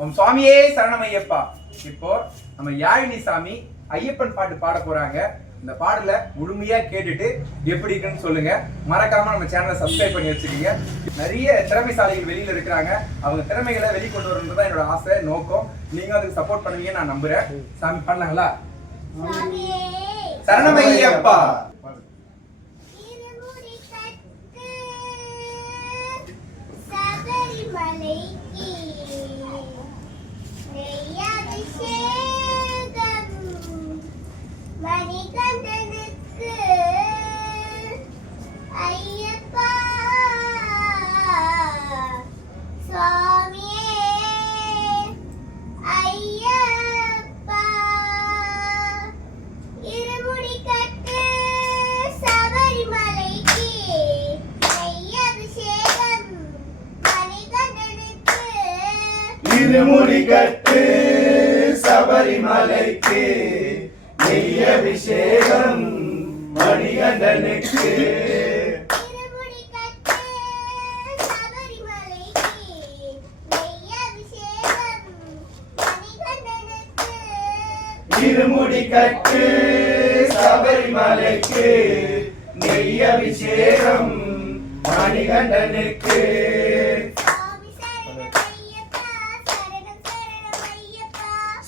ஓம் சுவாமியே சரணம் ஐயப்பா இப்போ நம்ம யாழினி சாமி ஐயப்பன் பாட்டு பாட போறாங்க. இந்த பாடல முழுமையா கேட்டுட்டு எப்படி இருக்குன்னு சொல்லுங்க. மறக்காம நம்ம சேனலை சப்ஸ்கிரைப் பண்ணி வச்சுக்கோங்க. நிறைய திறமைசாலிகள் வெளியில இருக்கிறாங்க. அவங்க திறமைகளை வெளிக்கொண்டு வரணும் தான் என்னோட ஆசை நோக்கம். நீங்க அதுக்கு சப்போர்ட் பண்ணுவீங்கன்னு நான் நம்புறேன். சாமி பண்ணலாங்களா சரணம் ஐயப்பா இருமுடி கட்டு சபரிமலைக்கு நெய்யபிஷேகம் மணிகண்டனுக்கு ஐயப்பா. சுவாமியே ஐயப்பா. இருமுடி கட்டு சபரிமலைக்கு நெய் மணிகண்டனுக்கு இருமுடி கட்டு சபரிமலைக்கு நெய் அபிஷேகம் மணிகண்டனுக்கு. இருமுடி கட்டு சபரிமலைக்கு நெய் அபிஷேகம் மணிகண்டனுக்கு இருமுடி கட்டு சபரிமலைக்கு நெய் அபிஷேகம் மணிகண்டனுக்கு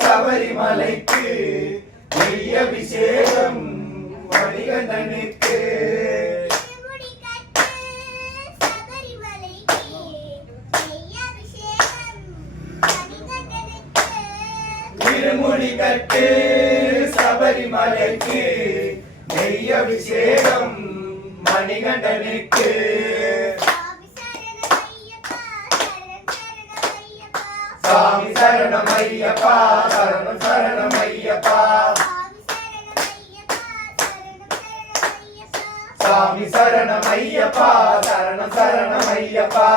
சபரிமலைக்கு நெய் அபிஷேகம் மணிகண்டனுக்கு. இருமுடி கட்டு சபரிமலைக்கு நெய் அபிஷேகம் மணிகண்டனுக்கு. திருமுடி கட்டு சபரிமலைக்கு நெய் அபிஷேகம் மணிகண்டனுக்கு சுவாமி சரணம் ஐயப்பா சரணம் சரணம் ஐயப்பா. சாமி சரணம் ஐயப்பா சரணம் சரணம் ஐயப்பா.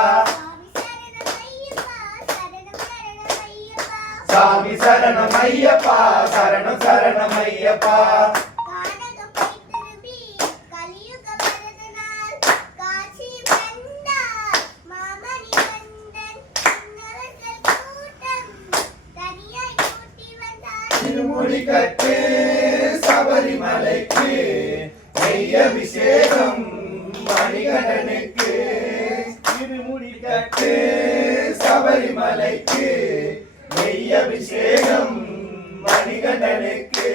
சாமி சரணம் ஐயப்பா சரணம் சரணம் ஐயப்பா. சபரிமலைக்கு நெய் அபிஷேகம் மணிகண்டனுக்கு திருமுடி கட்டு சபரிமலைக்கு நெய் அபிஷேகம் மணிகண்டனுக்கு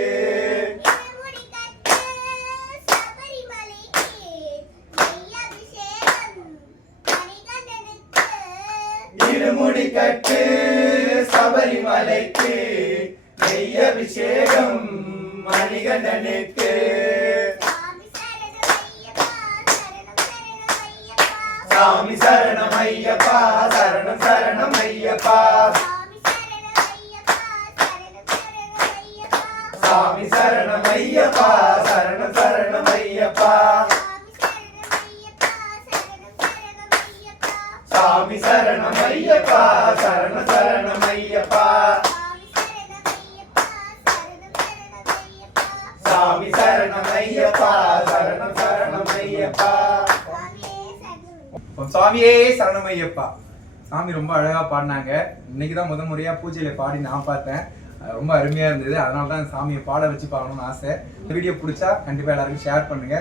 இருமுடி கட்டு சபரிமலைக்கு நெய் அபிஷேகம் மணிகண்டனுக்கு சாமி சரணம் ஐயப்பா சரணம் சரணம் ஐயப்பா சாமி சரணம் ஐயப்பா சரணம் சரணம் ஐயப்பா சாமி சரணம் ஐயப்பா சரணம் சரணம் ஐயப்பா சரணம் ஐயப்பா சரணம் சரணம் ஐயப்பா சுவாமியே சரணம் ஐயப்பா சாமி ரொம்ப அழகா பாடினாங்க. இன்னைக்கு தான் முத முறையா பூஜையில பாடி நான் பார்த்தேன். ரொம்ப அருமையா இருந்தது. அதனால தான் சாமியை பாட வச்சு பார்க்கணும்னு ஆசை. வீடியோ பிடிச்சா கண்டிப்பா எல்லாருக்கும் ஷேர் பண்ணுங்க.